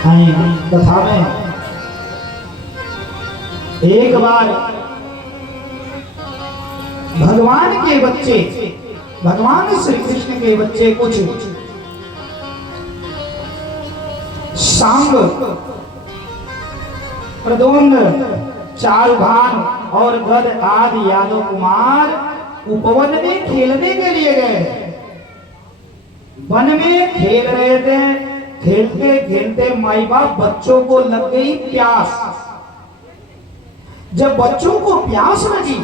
कथा में एक बार भगवान के बच्चे, भगवान श्री कृष्ण के बच्चे कुछ सांब, प्रद्युम्न, चारुभान और गद आदि यादव कुमार उपवन में खेलने के लिए गए। वन में खेल रहे थे। खेलते खेलते माई बाप बच्चों को लग गई प्यास। जब बच्चों को प्यास लगी,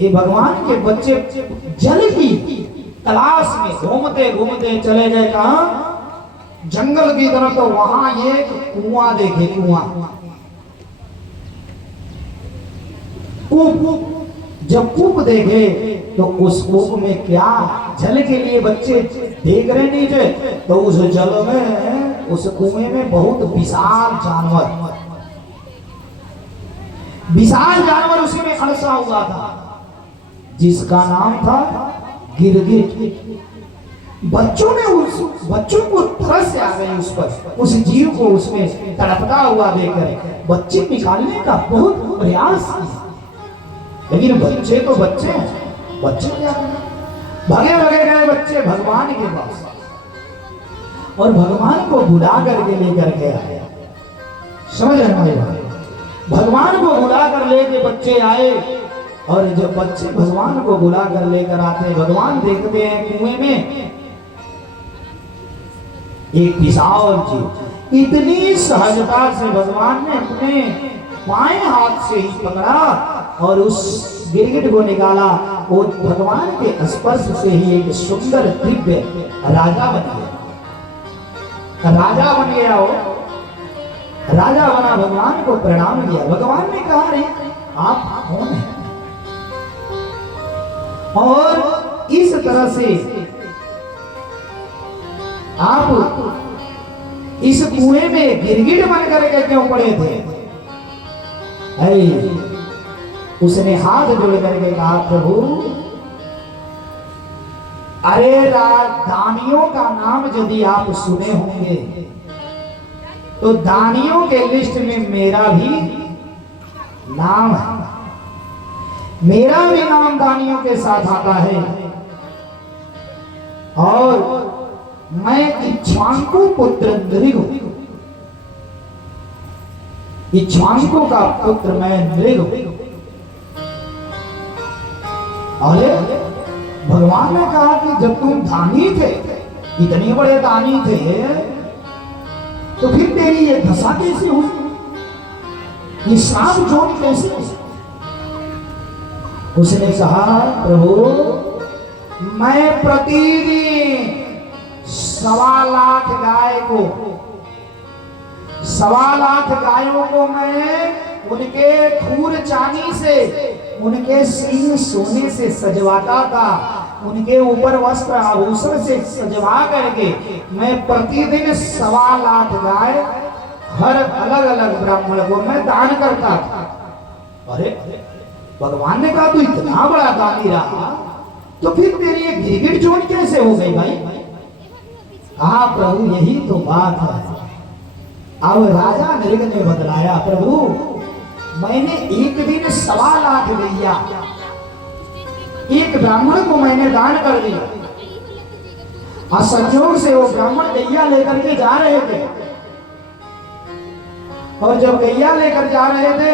ये भगवान के बच्चे जल की तलाश में घूमते घूमते चले गए। कहां? जंगल की तरफ। तो वहां एक कुआं देखे, कुआं, कूप। जब कूप देखे तो उस कूप में क्या जल के लिए बच्चे देख रहे नीचे, तो उस जल में, उस कुएं में बहुत विशाल जानवर उसी में अड़सा हुआ था, जिसका नाम था गिरगिट। बच्चों को तरस आ गई उस पर, उस जीव को उसमें तड़पता हुआ देखकर बच्चे निकालने का बहुत प्रयास किया। लेकिन बच्चे तो बच्चे हैं, बच्चे क्या करें? भगे भगे गए बच्चे भगवान के पास और भगवान को बुला करके लेकर के आए। समझ रहे हैं? भगवान को बुला कर लेके बच्चे आए। और जब बच्चे भगवान को बुला कर लेकर आते, भगवान देखते हैं कुएं में एक विशाल जीव। इतनी सहजता से भगवान ने अपने बाएं हाथ से ही पकड़ा और उस गिरगिट को निकाला। वो भगवान के स्पर्श से ही एक सुंदर दिव्य राजा बन गया। राजा बन गया वो, राजा बना, भगवान को प्रणाम किया। भगवान ने कहा, रे आप कौन हैं? और इस तरह से आप इस कुएं में गिरगिट बन करके क्यों पड़े थे? उसने हाथ जोड़ करके कहा, प्रभु, अरे दानियों का नाम यदि आप सुने होंगे तो दानियों के लिस्ट में मेरा भी नाम है। मेरा भी नाम दानियों के साथ आता है। और मैं इक्ष्वाकु पुत्र नृग हूं। इक्ष्वाकु का पुत्र मैं नृग हूं। अरे भगवान ने कहा कि जब तुम दानी थे, इतने बड़े दानी थे, तो फिर तेरी ये दशा कैसे हुई? ये श्राप जोड़ कैसे? उसने कहा, प्रभु, मैं प्रतिदिन 1.25 लाख गाय को, 1.25 लाख गायों को मैं उनके खूर चांदी से, उनके सींग सोने से सजवाता था। उनके ऊपर वस्त्र आभूषण से सजवा करके मैं प्रतिदिन 1.25 लाख गाय हर अलग अलग ब्राह्मण को मैं दान करता था। अरे भगवान ने कहा, तू इतना बड़ा दानी रहा, तो फिर तेरी ये गिरगिट चोरी कैसे हो गई भाई? हाँ प्रभु, यही तो बात है। अब राजा नृग ने बतलाया, प्रभु, मैंने एक दिन 1.25 लाख गैया एक ब्राह्मण को मैंने दान कर दिया। और संयोग से वो ब्राह्मण गैया लेकर के जा रहे थे, और जब गैया लेकर जा रहे थे,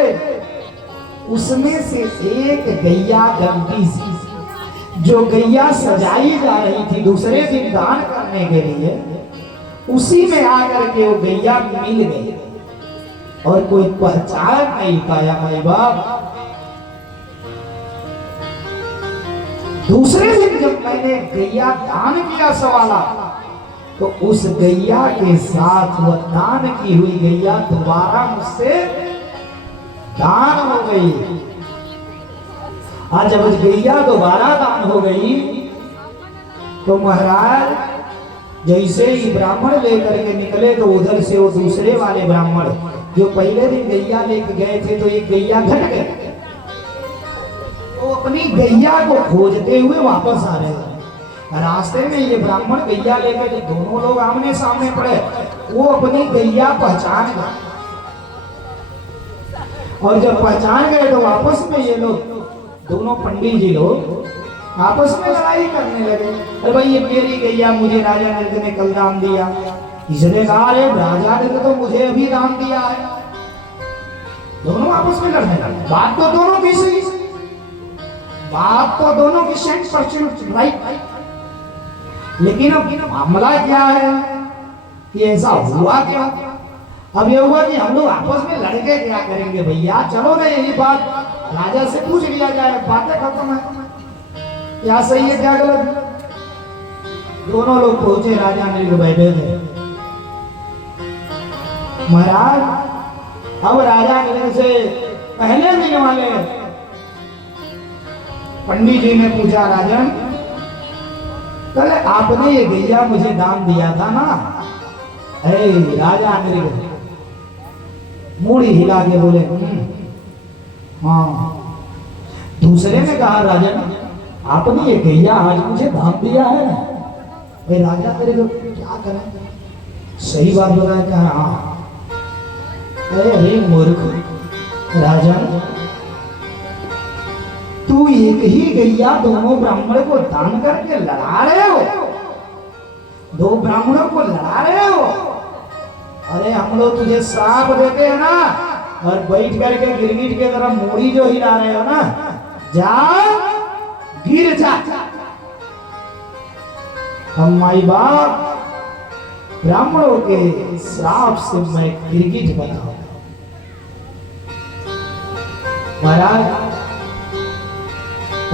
उसमें से एक गैया गंदी सी, जो गैया सजाई जा रही थी दूसरे दिन दान करने के लिए, उसी में आकर के वो गैया मिल गई और कोई पहचान नहीं पाया। भाई बाप, दूसरे दिन जब मैंने गैया दान किया 1.25 लाख, तो उस गैया के साथ वह दान की हुई गैया दोबारा मुझसे दान हो गई। आज जब गैया दोबारा दान हो गई, तो महाराज जैसे ही ब्राह्मण लेकर के निकले, तो उधर से वो दूसरे वाले ब्राह्मण जो पहले दिन गैया लेकर गए थे, तो एक गैया घट गए, तो अपनी गैया को खोजते हुए वापस आ रहे थे। रास्ते में ये ब्राह्मण गैया लेकर जब दोनों लोग आमने सामने पड़े, वो अपनी गैया पहचान गए, और जब पहचान गए तो आपस में ये लोग दोनों पंडित जी लोग आपस में लड़ाई करने लगे। अरे भाई ये मेरी गैया, मुझे राजा नंद ने कल दान दिया। इसने कहा अरे राजा ने तो मुझे अभी दान दिया है। दोनों आपस में लड़ने लगे। बात तो दोनों की सही, बात तो दोनों की 100% राइट, लेकिन अब मामला क्या है कि ऐसा हुआ क्या? अब ये हुआ कि हम लोग आपस में लड़के क्या करेंगे भैया, चलो ना यही बात राजा से पूछ लिया जाए, बातें खत्म है। क्या सही है क्या गलत? दोनों लोग पहुंचे, राजा ने बैठे थे। महाराज अब राजा ने से पहले दिन वाले पंडित जी ने पूछा, राजन कल आपने ये गैया मुझे दान दिया था ना? अरे राजा मेरे मूड़ी हिला के बोले हाँ। दूसरे ने कहा, राजन आपने ये गैया आज मुझे दान दिया है। भाई राजा मेरे को क्या करें, सही बात बताया क्या? हाँ। अरे मूर्ख राजन, तू एक ही गैया दोनों ब्राह्मण को दान करके लड़ा रहे हो, दो ब्राह्मणों को लड़ा रहे हो। अरे हम लोग तुझे श्राप देते हैं ना, और बैठ करके गिरगिट के तरफ मूड़ी जो हिला रहे हो ना, जा गिर जा। हम माई बाप ब्राह्मणों के श्राप से मैं गिरगिट बना हूं। महाराज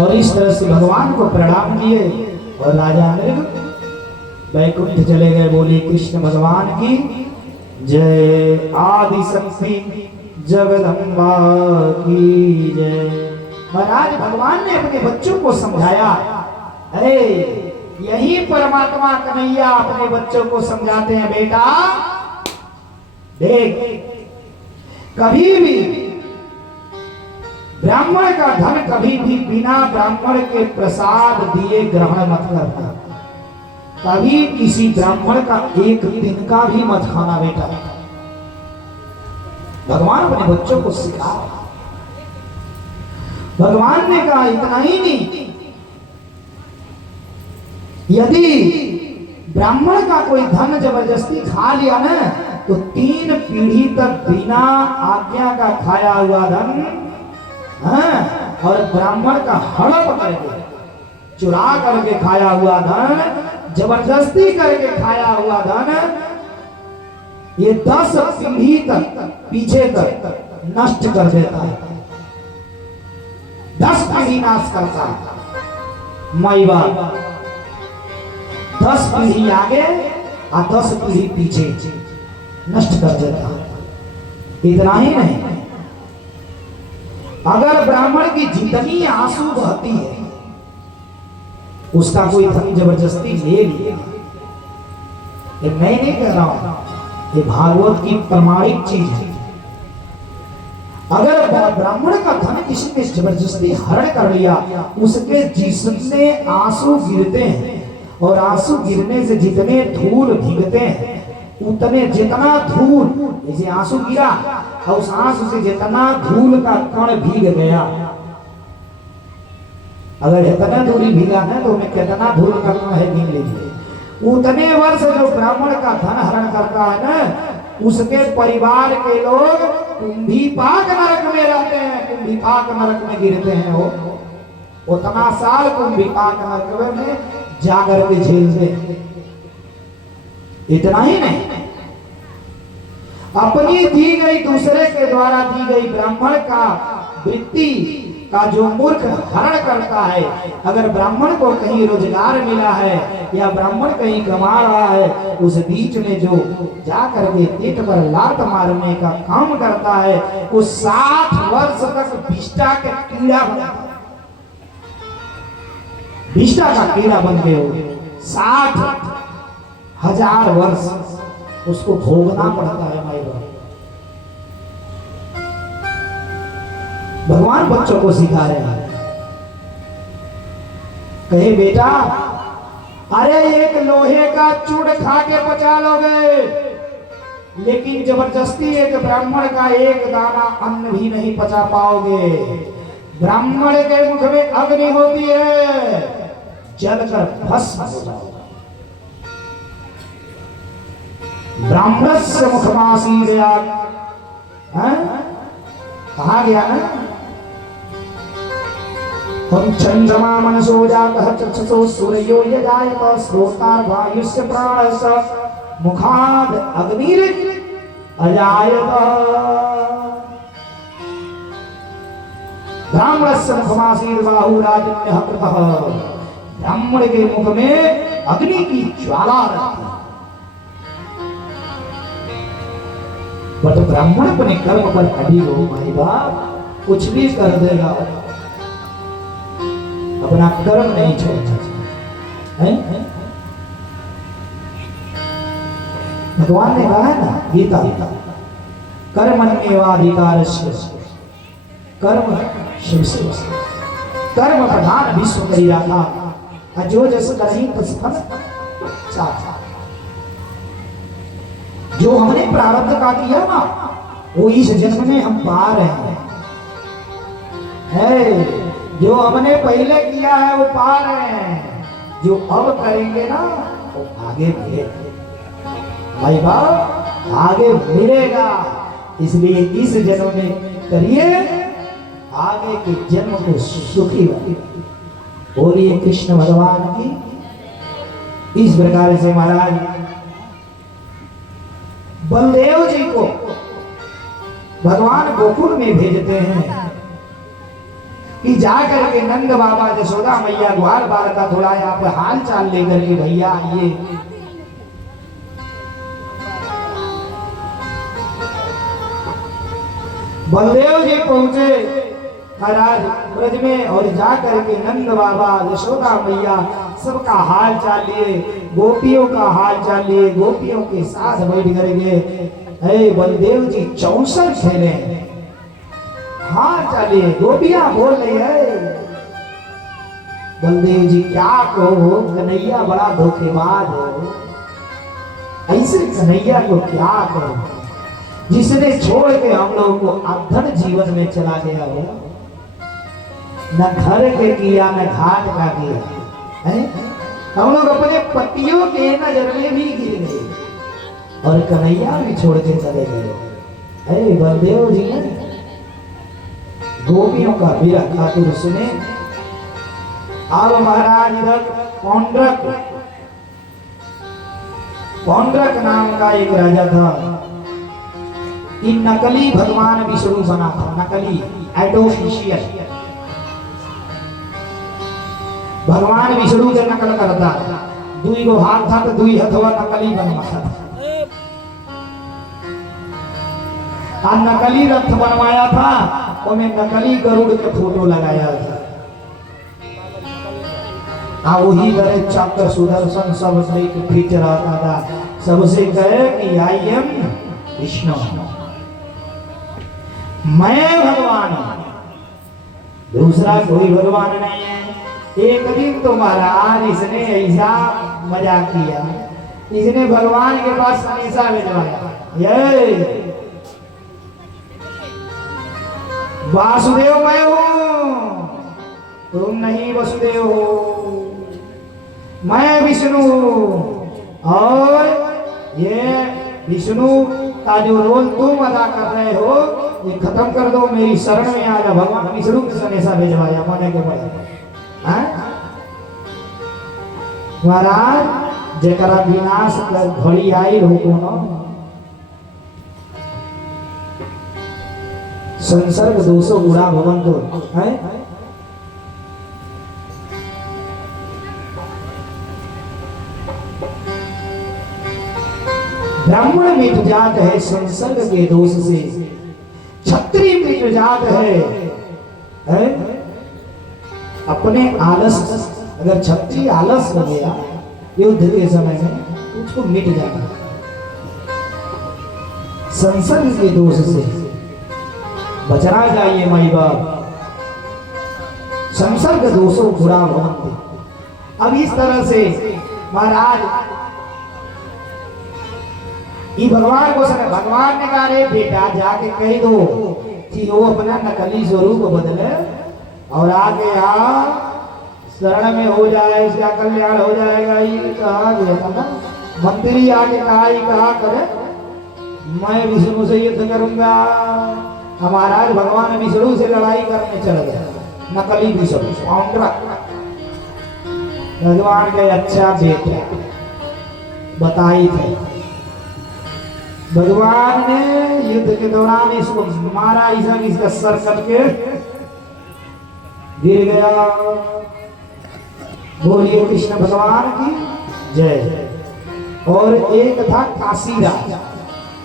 और इस तरह से भगवान को प्रणाम किए और राजा मृग वैकुंठ चले गए। बोले कृष्ण भगवान की जय। आदि शक्ति जगदम्बा की जय। महाराज भगवान ने अपने बच्चों को समझाया, अरे यही परमात्मा कन्हैया अपने बच्चों को समझाते हैं, बेटा देख कभी भी ब्राह्मण का धन कभी भी बिना ब्राह्मण के प्रसाद दिए ग्रहण मत करना। कभी किसी ब्राह्मण का एक दिन का भी मत खाना बेटा। भगवान अपने बच्चों को सिखा। भगवान ने कहा इतना ही नहीं, यदि ब्राह्मण का कोई धन जबरदस्ती खा लिया ना, तो 3 पीढ़ी तक बिना आज्ञा का खाया हुआ धन, हाँ, और ब्राह्मण का हड़प करके चुरा करके खाया हुआ धन, जबरदस्ती करके खाया हुआ धन, ये 10 पीढ़ी तक पीछे तक नष्ट कर देता है। 10 पीढ़ी नाश करता है माई बाप, 10 पीढ़ी आगे और 10 पीढ़ी पीछे नष्ट कर देता है। इतना ही नहीं, अगर ब्राह्मण की जितनी आंसू बहती है उसका कोई धन जबरदस्ती ले लिया, ये मैं नहीं कह रहा हूं, ये भागवत की प्रमाणिक चीज है। अगर ब्राह्मण का धन किसी ने जबरदस्ती हरण कर लिया, उसके जिसने आंसू गिरते हैं, और आंसू गिरने से जितने धूल भीगते हैं, उतने जितना धूल, जैसे आंसू गिरा और उस आंसू से जितना धूल का कण भीग गया, अगर इतना दूरी भीगा है तो मैं कितना धूल का कण है भीग लीजिए। उतने वर्ष जो ब्राह्मण का धन हरण करता है ना, उसके परिवार के लोग कुंभीपाक नरक में रहते हैं, कुंभीपाक नरक में गिरते हैं। वो उतना साल कुंभीपाक नरक में जाकर के झेलते हैं। इतना ही नहीं, अपनी दी गई, दूसरे के द्वारा दी गई ब्राह्मण का वृत्ति का जो मूर्ख हरण करता है, अगर ब्राह्मण को कहीं रोजगार मिला है या ब्राह्मण कहीं कमा रहा है, उस बीच में जो जाकर के पेट पर लात मारने का काम करता है, वो 60 वर्ष तक विष्टा के कीड़ा बन, विष्टा का कीड़ा बन गए हो। 60,000 वर्ष उसको भोगना पड़ता है माई बाप। भगवान बच्चों को सिखा रहे हैं, कहे बेटा अरे एक लोहे का चूड़ खा के पचा लोगे, लेकिन जबरदस्ती एक ब्राह्मण का एक दाना अन्न भी नहीं पचा पाओगे। ब्राह्मण के मुख में अग्नि होती है, जलकर भस्म हो जाओगे। ब्राह्मणस्य मुखमासीद आग, कहा गया ना, हम चंद्रमा मनसो जातः चक्षुषो सूर्यो यजायत श्रोतार्वायुस्य प्राणस्य मुखाद अग्निर अजायत। ब्राह्मणस्य मुखमासीद बाहुराजन्यः कृतः, ब्राह्मण के मुख में अग्नि की ज्वाला रहती है। बट ब्राह्मण अपने कर्म पर अड़ी हो, भाई बाप कुछ भी कर देगा, अपना कर्म नहीं छोड़ना चाहिए। भगवान ने कहा है ना गीता, कर्मण्येवाधिकारस्य कर्म शिव से, कर्म प्रधान विश्व करी रखा, जो जस करही तस फल चाहा। जो हमने प्रारब्ध का किया ना, वो इस जन्म में हम पा रहे हैं। जो हमने पहले किया है वो पा रहे हैं, जो अब करेंगे ना वो आगे मिलेगा। भाई बाप आगे मिलेगा, इसलिए इस जन्म में करिए, आगे के जन्म को सुखी बने। बोलिए कृष्ण भगवान की। इस प्रकार से महाराज बलदेव जी को भगवान गोकुल में भेजते हैं कि जाकर के नंद बाबा यशोदा मैया ग्वाल बाल का थोड़ा यहाँ पे हाल चाल लेकर के भैया आइए। बलदेव जी पहुंचे महाराज ब्रज में, और जाकर के नंद बाबा यशोदा मैया सबका हाल चाल लिए, गोपियों का हाल चाल लिए, गोपियों के साथ बैठ करके बलदेव जी 64 खेले हाल चालिए। गोपियां बोल रही है, बलदेव जी क्या कहो, कन्हैया बड़ा धोखेबाज है, ऐसे कन्हैया को क्या कहो जिसने छोड़ के हम लोगों को अधर जीवन में चला गया हो, न घर के किया न घाट का किया है। हम लोग अपने पतियों के नजर में भी गिर गए और कन्हैया भी छोड़ के चले गए। अरे बलदेव जी ने गोपियों का विरह खातिर सुने। अब महाराज इधर पौंड्रक नाम का एक राजा था, कि नकली भगवान विष्णु बना था, नकली आर्टिफिशियल भगवान विष्णु के नकल करता, दुई गो हाथ था तो दुई हथवा नकली बनवाया था, और नकली रथ बनवाया था, उसमें नकली गरुड़ के फोटो लगाया था, वही तरह चक्र सुदर्शन सब से खींच रहा था, सबसे कहे कि आई एम विष्णु, मैं भगवान हूं, दूसरा कोई भगवान नहीं है। एक दिन तो महाराज इसने ऐसा मजाक किया, इसने भगवान के पास संदेशा भिजवाया, ये वासुदेव मैं हूं, तुम नहीं वसुदेव हो, मैं विष्णु, और ये विष्णु का जो रोल तुम अदा कर रहे हो ये खत्म कर दो, मेरी शरण में आ जा। भगवान विष्णु के संदेशा भिजवाया माने के पड़े। महाराज जरा विनाश कर घड़ी आई हो कोनो, संसर्ग दोषो गुणा भवंतो है। ब्राह्मण मिट जात है संसर्ग के दोष से, क्षत्रिय मिट जात है अपने आलस। अगर क्षत्रिय आलस हो गया युद्ध के समय में तो उसको मिट जाता है संसर्ग के दोष से। बचना चाहिए माई बाप, संसर्ग दोषों बुरा भवंती। अब इस तरह से महाराज ये भगवान को सर भगवान ने कहा रे बेटा जाके कह दो कि वो अपना नकली स्वरूप बदले और आके यहाँ शरण में हो जाए, इसका कल्याण हो जाएगा। ये कहा गया था मंत्री आके कहा ही कहा करे मैं विष्णु से युद्ध करूंगा। हमारा भगवान विष्णु से लड़ाई करने चल गए, नकली विष्णु भगवान के अच्छा बेटा बताई थे। भगवान ने युद्ध के दौरान इसको मारा, इसका सर कट के गिर गया। बोलिए कृष्ण भगवान की जय। और एक था काशीराज,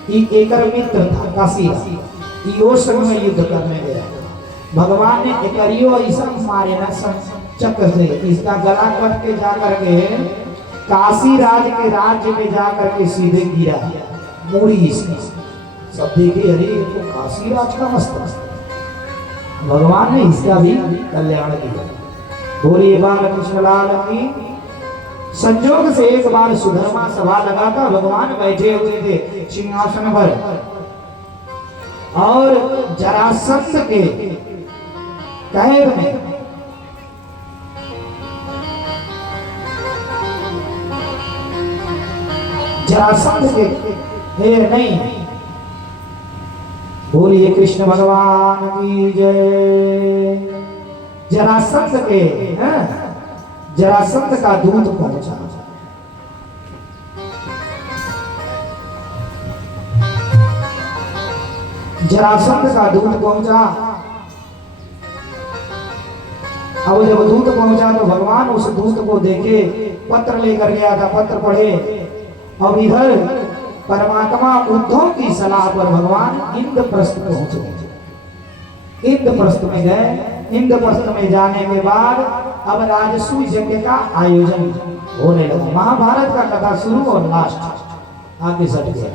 एक मित्र था काशीराज, यो संग में युद्ध करने गया। भगवान ने एकरियो ऐसा मारे ना चक्र से, इसका गला कट के जाकर के काशीराज के राज्य में जाकर के सीधे गिरा, मूड़ी इसकी। सब देखे अरे तो काशीराज का मस्तक, भगवान ने इसका भी कल्याण किया। बोलिए बालकृष्ण लाल की। संजोग से एक बार सुधर्मा सभा लगा था, भगवान बैठे हुए थे सिंहासन पर और जरासंध के कैद में जरासंध के नहीं। बोलिए कृष्ण भगवान की जय। जरासंध के जरासंध का दूत पहुंचा। जरासंध का दूत पहुंचा। अब जब दूत पहुंचा तो भगवान उस दूत को देखे, पत्र लेकर गया था, पत्र पढ़े। अब इधर परमात्मा उद्धव की सलाह पर भगवान इंद्रप्रस्थ पहुंचे। इंद्रप्रस्थ में गए। इंद्रप्रस्थ में जाने के बाद अब राजसूय यज्ञ का आयोजन होने लगा। महाभारत का कथा शुरू और लास्ट आगे सट गया।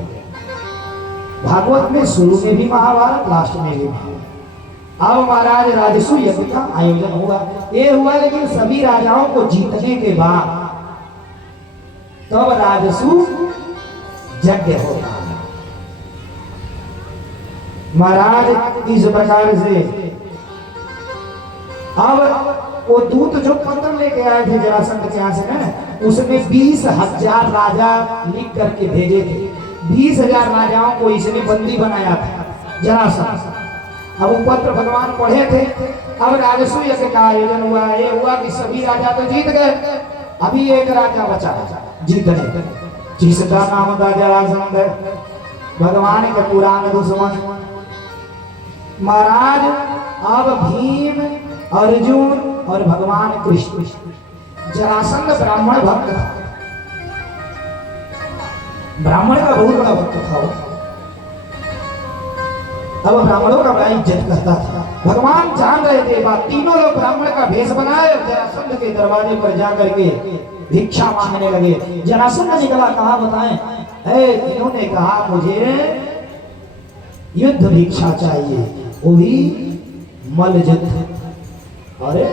भागवत में शुरू में भी महाभारत, लास्ट में भी महाभारत। अब महाराज राजसूय यज्ञ का आयोजन हुआ। ये हुआ लेकिन सभी राजाओं को जीतने के बाद तब राजसूय यज्ञ होगा। महाराज इस प्रकार से अब वो दूत जो पत्र लेके आए थे जरासंध के यहाँ से ना, उसमें 20,000 राजा लिख करके भेजे थे। 20,000 राजाओं को इसने बंदी बनाया था जरासंध। अब वो पत्र भगवान पढ़े थे। अब राजसूय यज्ञ का आयोजन हुआ। ये हुआ कि सभी राजा तो जीत गए, अभी एक राजा बचा जीतने, जिसका नाम था जरासंध, भगवान के पुराण दुश्मन। महाराज अब भीम, अर्जुन और भगवान कृष्ण, जरासंध ब्राह्मण भक्त था, ब्राह्मण का बहुत बड़ा भक्त था वो। अब ब्राह्मणों का बड़ा इज्जत करता था। भगवान जान रहे थे बात। तीनों लोग ब्राह्मण का भेष बनाए और जरासंध के दरवाजे पर जाकर के भिक्षा मांगने लगे। जरासंध निकला, कहा बताएं। इन्होंने कहा मुझे युद्ध भिक्षा चाहिए, वो भी मल युद्ध। अरे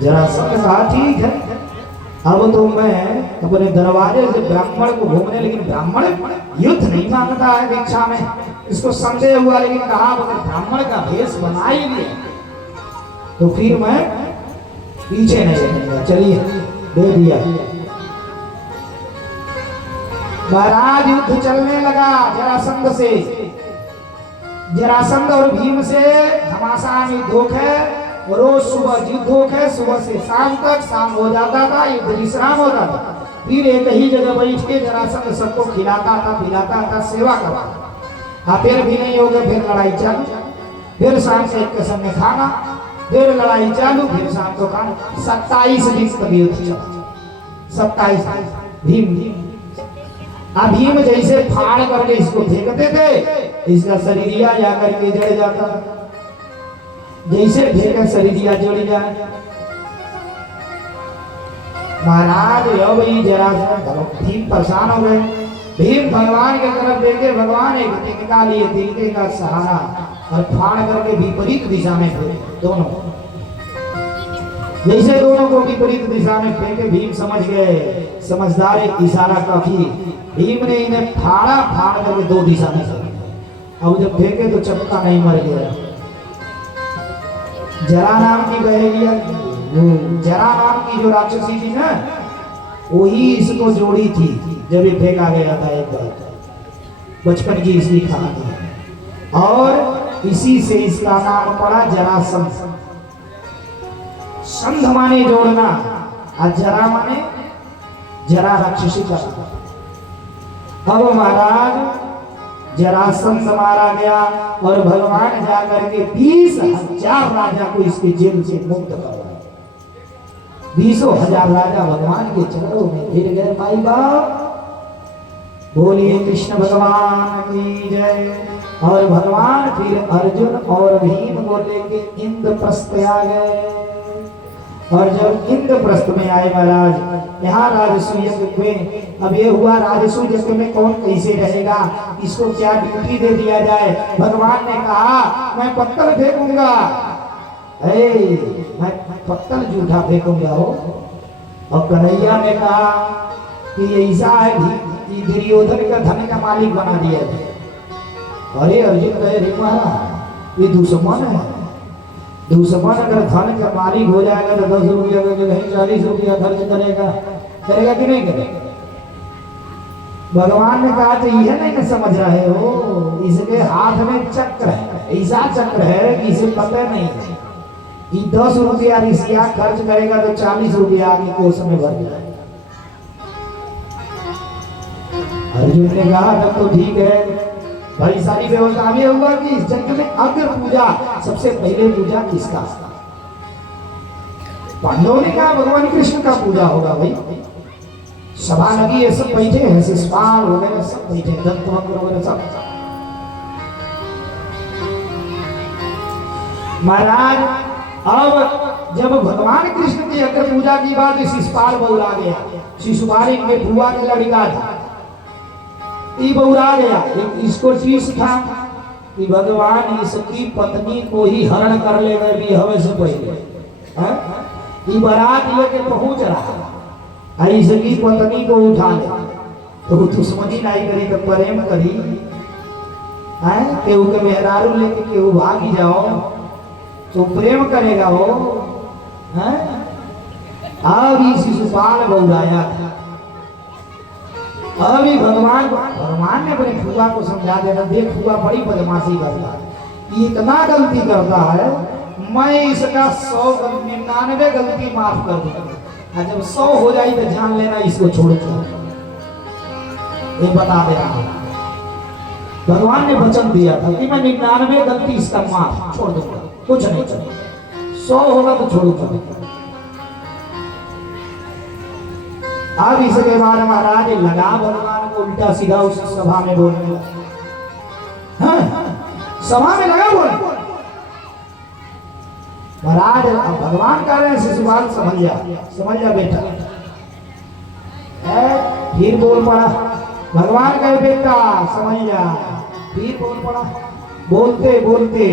जरासंध कहा ठीक है, अब तो मैं अपने दरवाजे से ब्राह्मण को घूमने, लेकिन ब्राह्मण युद्ध नहीं मांगता है भिक्षा में। इसको संदेह हुआ, लेकिन कहा अगर ब्राह्मण का भेष बना ही लिया तो फिर मैं पीछे नहीं हटूंगा, चलिए दे दिया। महाराज युद्ध चलने लगा जरासंध से। जरासंध और भीम से घमासान युद्ध होके रोज सुबह युद्ध होके सुबह से शाम तक, शाम हो जाता था, युद्ध विश्राम होता था। फिर एक ही जगह बैठ के जरासंध सबको खिलाता था, पिलाता था, सेवा करता था। फिर भी नहीं हो गए, फिर लड़ाई चालू। फिर शाम से एक कसम में खाना, फिर लड़ाई चालू, फिर शाम को खाना। 27 दिन तक युद्ध चला। 27 भीम भीम जैसे फाड़ करके इसको फेंकते थे, इसका शरीरिया जाकर के जड़ जाता। जैसे फेंका शरीरिया जड़ जाए। महाराज जरासंध भीम परेशान हो गए। भीम भगवान की तरफ देखे, भगवान एक तिनका लिए, तिनके का सहारा और फाड़ करके विपरीत दिशा में फेंके दोनों। जैसे दोनों को विपरीत दिशा में फेंके, भीम समझ गए समझदार एक इशारा काफी। भीम ने इन्हें फाड़ा, फाड़ करके दो दिशा में फेंक दिया। अब जब फेंके तो चपका नहीं मर गया। जरा नाम की बहेलिया, वो जरा नाम की जो राक्षसी थी ना, वही इसको जोड़ी थी जब ये फेंका गया था एक बार। बचपन की इसकी कहानी है और इसी से इसका नाम पड़ा जरासंध। संध माने जोड़ना और जरा माने जरा राक्षसी का। अब महाराज जरासंध मारा गया और भगवान जाकर के 20,000 राजा को इसके जेल से मुक्त करवाया। 20,000 राजा भगवान के चरणों में गिर गए। भाई बाप बोलिए कृष्ण भगवान की जय। और भगवान फिर अर्जुन और भीम को लेके इंद्रप्रस्थ आ गए। और जब इंद्रप्रस्थ में आए महाराज, यहाँ राजसूय यज्ञ में, अब ये हुआ राजसूय यज्ञ में कौन कैसे रहेगा, इसको क्या ड्यूटी दे दिया जाए। भगवान ने कहा मैं पत्थर फेंकूंगा, मैं पत्थर जूठा फेंकूंगा हो। और कन्हैया ने कहा कि ऐसा है कि दुर्योधन का धन का मालिक बना दिया है। अरे अर्जुन कहे रे महाराज ये दुश्मन है, दुश्मन अगर धन का मालिक हो जाएगा तो 10 रुपया का जगह 40 रुपया खर्च करेगा, करेगा कि नहीं करेगा। भगवान ने कहा तो यह नहीं समझ रहे हो, इसके हाथ में चक्र है, ऐसा चक्र है कि इसे पता नहीं है कि 10 रुपया रिसिया खर्च करेगा तो 40 रुपया आगे कोष में भर जाएगा। अर्जुन ने कहा तब तो ठीक है भाई, सारी व्यवस्था आगे होगा कि इस यज्ञ में अग्र पूजा, सबसे पहले पूजा किसका। पांडवों ने कहा भगवान कृष्ण का पूजा होगा। भाई सभा लगी है, सब बैठे हैं, शिशुपाल वगैरह सब बैठे हैं, दंतवक्र वगैरह सब। महाराज अब जब भगवान कृष्ण की अग्र पूजा की बात शिशुपाल बौरा गया। शिशुपाल इनके बुआ के लड़का था, बौरा गया। इसको चीज था कि भगवान इसकी पत्नी को ही हरण कर ले गए भी हवे से पहले। बारात लेके पहुंच रहा, इसकी पत्नी को उठा ले तो दुश्मनी नहीं करी तो प्रेम करी। केहू के मेहरारू लेके केहू भाग जाओ तो प्रेम करेगा वो। अब शिशुपाल बौराया था। अभी भगवान ने अपने फुआ को समझा देना, देख फुआ बड़ी बदमाशी करता है, इतना गलती करता है, मैं इसका 199 गलती माफ कर दूंगा। जब 100 हो जाए तो जान लेना इसको छोड़ दो, ये बता दे रहा हूं। भगवान ने वचन दिया था कि मैं 99 गलती इसका माफ छोड़ दूंगा, कुछ नहीं करूंगा, 100 होगा तो छोड़ूंगा। अब इसके बाद महाराज लगा भगवान को उल्टा सीधा उस सभा में बोलने लगा। सभा में लगा बोलने। महाराज भगवान कह रहे हैं शिशुपाल समझ जा बेटा। फिर बोल पड़ा। भगवान कहे बेटा समझ जा। फिर बोल पड़ा। बोलते बोलते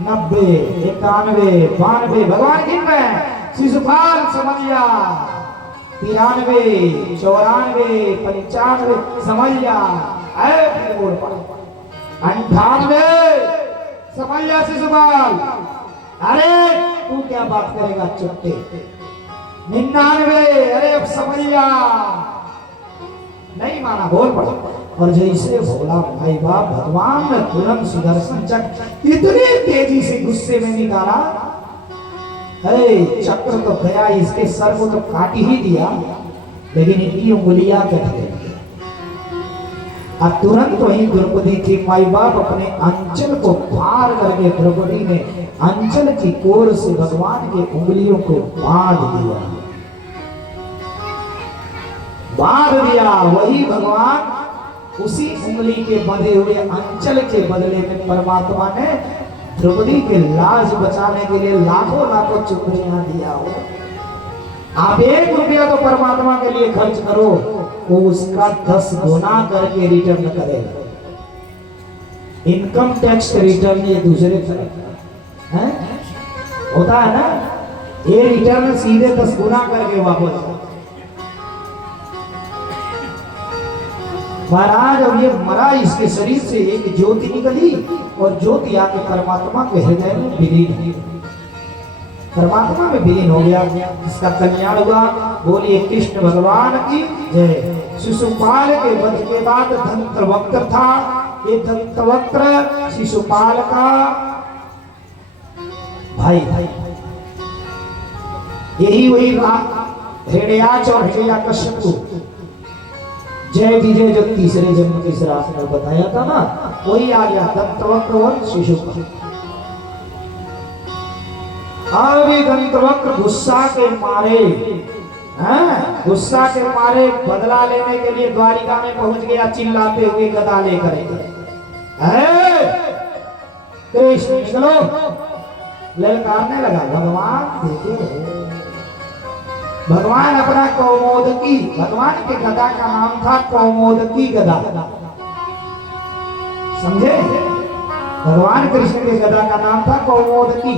90, 91, 92 भगवान गिन रहे हैं। शिशुपाल समझ जा। 93, 94, 95 समझ जा। फिर बोल पड़ा। 98 समझ जा शिशुपाल। अरे तू क्या बात करेगा चुट्टे। 99 अरे अब समझ जा। नहीं माना, बोल पड़ा। और जैसे बोला भाई बाप भगवान ने तुरंत सुदर्शन चक्र इतनी तेजी से गुस्से में निकाला। अरे चक्र तो गया, इसके सर को तो काट ही दिया, लेकिन इनकी उंगलियां कट गई। अब तुरंत वही द्रौपदी थी माई बाप अपने अंचल को पार करके द्रौपदी ने अंचल की कोर से भगवान के उंगलियों को बांध दिया। वही भगवान उसी उंगली के बंधे हुए अंचल के बदले में परमात्मा ने द्रौपदी के लाज बचाने के लिए लाखों लाखों चुनरियां दिया हो। आप 1 रुपया तो परमात्मा के लिए खर्च करो, वो उसका 10 गुना करके रिटर्न करेगा। इनकम टैक्स रिटर्न ये दूसरे तरफ है, होता है ना, ये रिटर्न सीधे 10 गुना करके वापस। महाराज अब ये मरा, इसके शरीर से एक ज्योति निकली और ज्योति आके परमात्मा के हृदय में विलीन हुई, परमात्मा में विलीन हो गया। इसका कल्याण हुआ। बोलिए कृष्ण भगवान की जय। शिशुपाल के वध के बाद दंतवक्त्र था। ये दंतवक्त्र शिशुपाल का भाई भाई, यही वही हिरण्याक्ष और हिरण्यकश्यप जय विजय जो तीसरे जन्म के श्राप में बताया था ना, वही आ गया दंतवक्र और शिशुपाल। अब दंतवक्र गुस्सा के मारे, गुस्सा के मारे बदला लेने के लिए द्वारिका में पहुंच गया, चिल्लाते हुए गदा लेकर। कृष्ण निकलो, ललकारने लगा। भगवान देखे, भगवान अपना कौमोदकी, भगवान के गदा का नाम था कौमोदकी गदा, समझे? भगवान कृष्ण के गदा का नाम था कौमोदकी।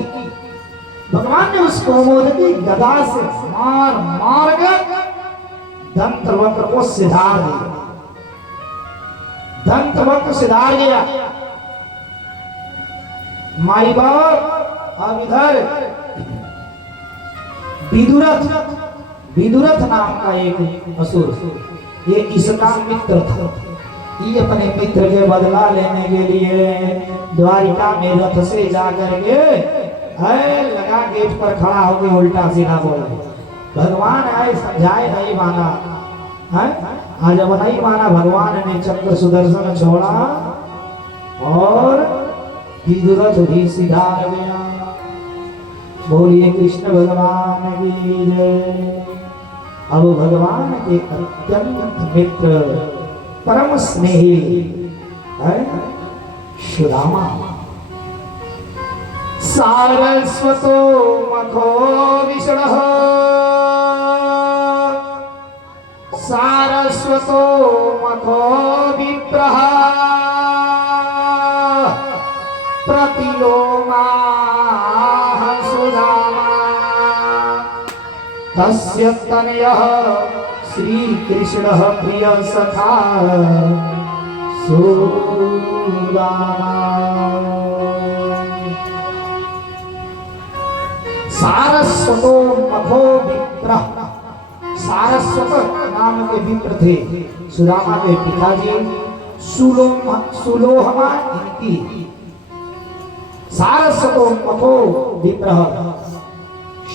भगवान ने उस कौमोदकी गदा से मार मार कर दंतवक्र को सिधार दिया। दंतवक्र सिधार गया। माई बाप अब इधर विदुरथ, विदुरथ नाम का एक असुर, ये इसका मित्र था। ये अपने मित्र के बदला लेने के लिए द्वारिका में रथ से जाकर के लगा गेट पर खड़ा होकर उल्टा सीधा बोले। भगवान आए, समझाए, नहीं माना। आज जब नहीं माना, भगवान ने चक्र सुदर्शन छोड़ा और विदुरथ भी सीधा गया। बोलिए कृष्ण भगवान की जय। अब भगवान के अत्यंत मित्र, परम स्नेही सुदामा, सारस्वतो मखो विष्णुः, सारस्वतो मखो विप्रः, प्रतिलोमा सुदामा, तस्य तनयः श्रीकृष्णः प्रियः सखा सुदामा। सारस्वतो मखो विप्र, सारस्वत नाम के विप्र थे सुदामा के पिताजी, सुलोहमा इनकी। सारस्वतो मखो विप्र,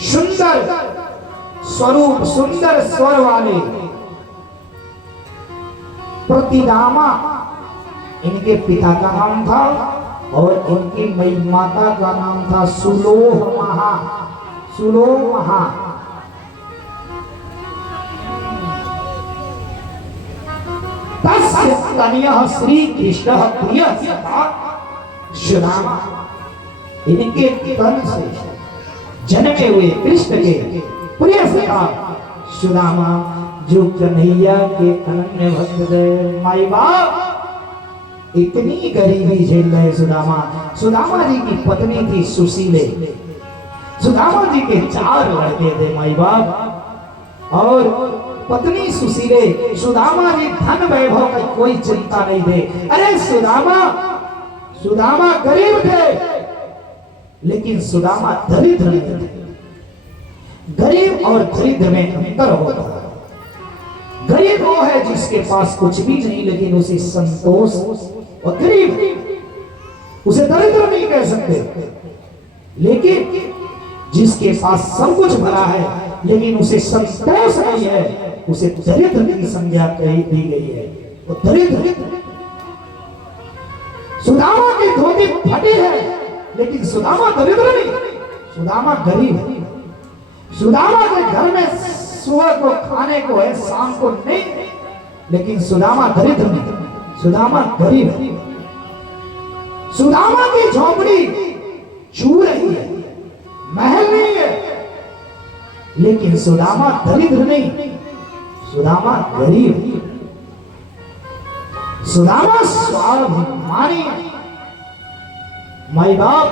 सुंदर स्वरूप, सुंदर स्वर वाले। प्रतिदामा इनके पिता का नाम था और इनकी मई माता का नाम था सुलोहमहा, सुलोमहा। तस्य तनयः श्री कृष्ण प्रियः सखा सुदामा, इनके तन से जन्मे हुए कृष्ण के प्रिय सखा सुदामा, जो कन्हैया के अनन्य भक्त थे। माई बाप इतनी गरीबी झेल रहे सुदामा। सुदामा जी की पत्नी थी सुशीले। सुदामा जी के 4 लड़के थे माई बाप, और पत्नी सुशीले। सुदामा जी धन वैभव की कोई चिंता नहीं थे। अरे सुदामा, सुदामा गरीब थे, लेकिन सुदामा दरिद्र नहीं थे। गरीब और दरिद्र में अंतर होता है। गरीब वो है जिसके पास कुछ भी नहीं लेकिन उसे संतोष, और गरीब उसे दरिद्र नहीं कह सकते। लेकिन जिसके पास सब कुछ भरा है लेकिन उसे संतोष नहीं है, उसे दरिद्र की संज्ञा कही दी गई है। वो दरिद्र। सुदामा की धोती फटी है लेकिन सुदामा दरिद्र नहीं, सुदामा गरीब है। सुदामा के घर में सुबह को खाने को है, शाम को नहीं, लेकिन सुदामा दरिद्र नहीं, सुदामा गरीब है। सुदामा की झोपड़ी छू रही है, महल नहीं है, लेकिन सुदामा दरिद्र नहीं, सुदामा गरीब है। सुदामा स्वाभिमानी है। माई बाप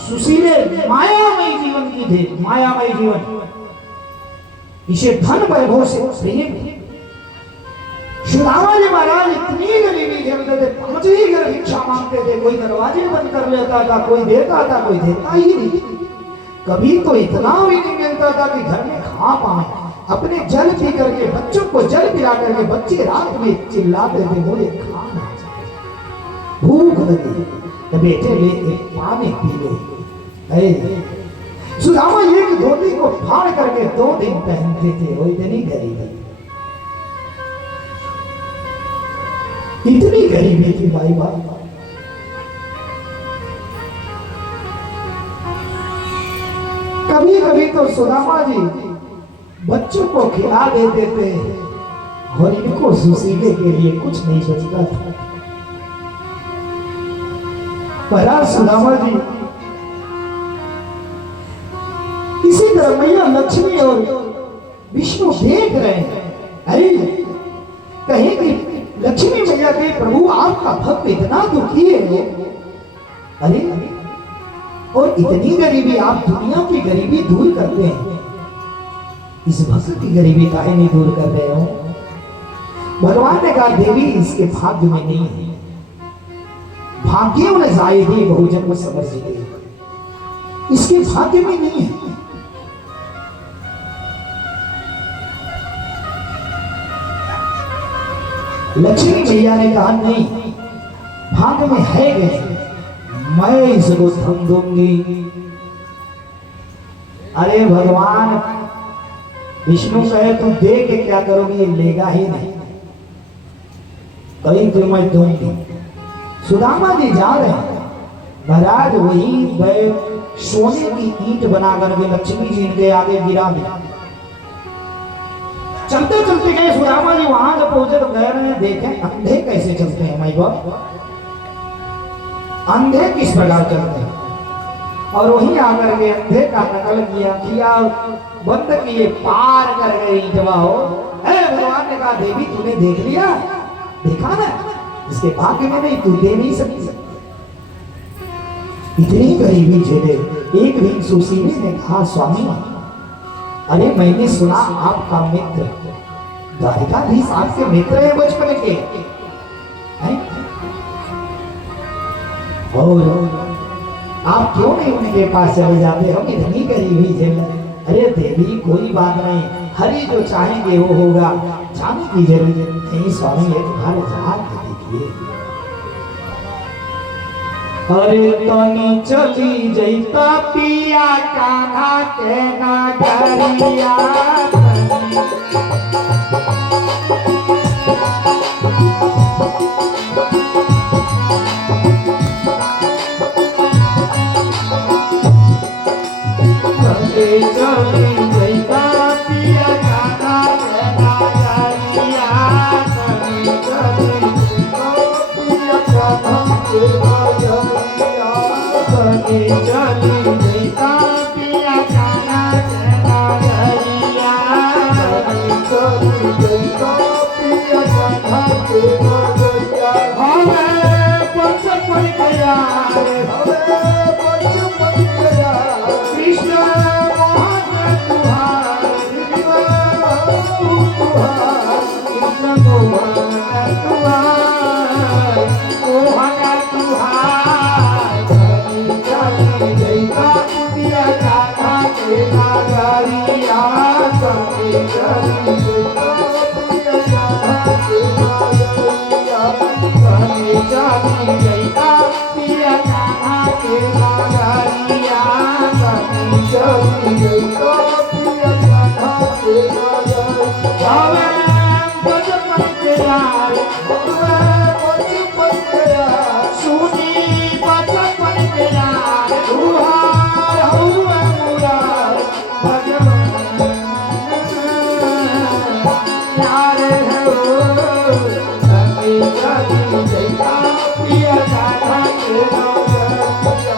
सुशीले मायामय जीवन की थे, मायामय जीवन। इसे धन वैभव से प्रेम है। सुदामा जी महाराज इतनी गरीबी झेलते थे, 5 ही घर भिक्षा मांगते थे, कोई दरवाजे बंद कर लेता था, कोई देता था, कोई देता ही नहीं। कभी तो इतना भी नहीं मिलता था कि घर में खा पाए। अपने जल पी करके, बच्चों को जल पिला करके बच्चे रात में चिल्लाते थे, मुझे खाना चाहिए, भूख लगी, तो बेटे ले एक पानी पी ले। सुदामा एक धोती को फाड़ करके 2 दिन पहनते थे, वो इतनी गरीबी, इतनी गरीबी थी भाई बाप। कभी कभी तो सुदामा जी बच्चों को खिला देते थे और इनको सुशीले के लिए कुछ नहीं बचता था। पर सुदामा जी इसी तरह मैया लक्ष्मी और विष्णु देख रहे हैं, अरे कहीं कि लक्ष्मी मैया के प्रभु आपका भक्त इतना दुखी है, अरे और इतनी गरीबी, आप दुनिया की गरीबी दूर करते हैं, इस भक्त की गरीबी काहे नहीं दूर कर रहे हो? भगवान ने कहा देवी इसके भाग्य में नहीं है, भाग्य में जायदे बहुजन्म समर्जिते, इसके भाग्य में नहीं है। लक्ष्मी मैया ने कहा नहीं, भाग्य में है गए, मैं इसको थम दूंगी। अरे भगवान विष्णु कहे तुम दे के क्या करोगे, ये लेगा ही नहीं, कहीं तो मैं दूंगी। सुदामा जी जा रहे हैं, महाराज वही सोने की ईंट बना करके लक्ष्मी जी इनके आगे गिरा दी। चलते चलते गए सुदामा जी, वहां जब पहुंचे तो कह रहे हैं देखें अंधे कैसे चलते हैं, माई बाप अंधे किस प्रकार चलते हैं। और वहीं आकर के अंधे का नकल किया बंद किए, पार कर गए ईंटवा हो। भगवान ने कहा देवी तूने देख लिया, देखा ना, इसके भाग्य में नहीं, तू दे नहीं सकती। इतनी गरीबी झेले। एक दिन सुशीली ने कहा स्वामी अरे मैंने सुना आपका मित्र द्वारिकाधीश आपके मित्र है बचपन के हैं? और आप क्यों नहीं उनके पास चले जाते, हम इतनी गरीबी झेल। अरे देवी कोई बात नहीं, हरि जो चाहेंगे वो होगा, जाने की जरूरत नहीं। स्वामी ये तुम्हारे जहाज देखिए, अरे तनी चली जैता पिया कान्हा के नगरिया, चली जैता पिया कान्हा के नगरिया, पिया कान्हा के नगरिया, चली जैता पिया कान्हा के नगरिया, चली जैता पिया कान्हा के नगरिया। हमें बचपन गया, हमें बचपन गया, कृष्ण मोहन तुहार, कृष्ण मोहन तुहार, मोहन तुहार, चली जैता पिया कान्हा के नगरिया, चली जैता पिया कान्हा के नगरिया, चली जैता पिया कान्हा के नगरिया, चली जैता पिया कान्हा के नगरिया। हमें बचपन के यार, हमें बचपन के यार, सुनी बचपन के यार, तुहार हुआ मुरार, भगवान यार है वो, चली जैता पिया कान्हा के नगरिया।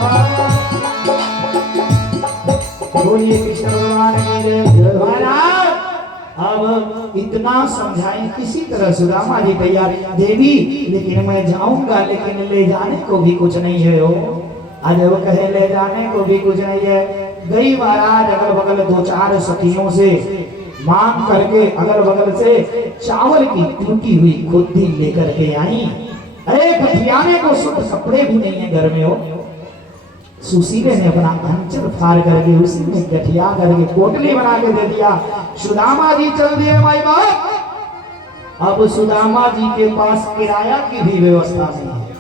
बोलिए कृष्ण भगवान की जय। महाराज अब इतना समझाएं, किसी तरह सुदामा जी तैयार, देवी लेकिन मैं जाऊंगा, लेकिन ले जाने को भी कुछ नहीं है हो। आज वो कहे ले जाने को भी कुछ नहीं है। गई महाराज अगल बगल 2-4 सखियों से मांग करके अगल बगल से चावल की टूटी हुई खुद्दी लेकर के आई। अरे गठियाने को शुद्ध कपड़े भी नहीं है घर में हो। सुशीले ने अपना अंचल फाड़ करके उसी में गठिया करके पोटली बना के दे दिया। सुदामा जी चल दिए माई बाप। अब सुदामा जी के पास किराया की भी व्यवस्था नहीं है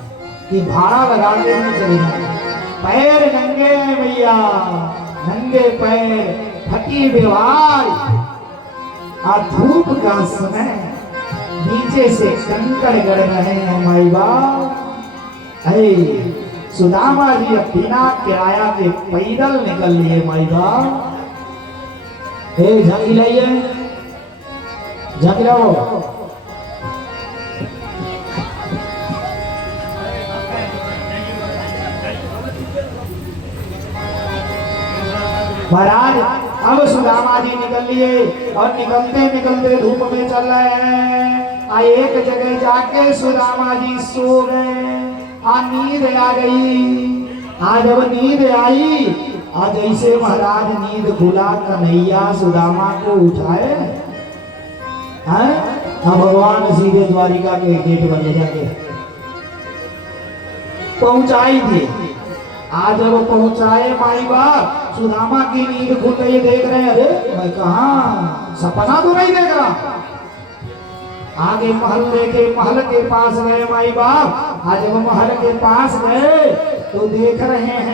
कि भाड़ा लगा के नहीं चले जाए। पैर नंगे हैं भैया, नंगे पैर, फटी व्यवहार, धूप का समय, नीचे से कंकड़ गड़ रहे हैं माई बाप। अरे सुदामा जी अब बिना किराया के पैदल निकल लिए माई बाप। झांकी लाइए, झांकी लाओ। महाराज अब सुदामा जी निकल लिए और निकलते निकलते धूप में चल रहे हैं। एक जगह जाके सुदामा जी सो गए। नींद आ गई। जब नींद आई, जैसे महाराज नींद खुला, कन्हैया सुदामा को उठाए। भगवान सीधे द्वारिका के गेट पर ले जाके पहुंचाई दिए। जब पहुंचाए माई बाप, सुदामा की नींद खुल गई। देख रहे हैं, अरे मैं कहा सपना तो नहीं देख रहा। आगे महल देखे, महल के पास गए माई बाप। जब महल के पास गए तो देख रहे हैं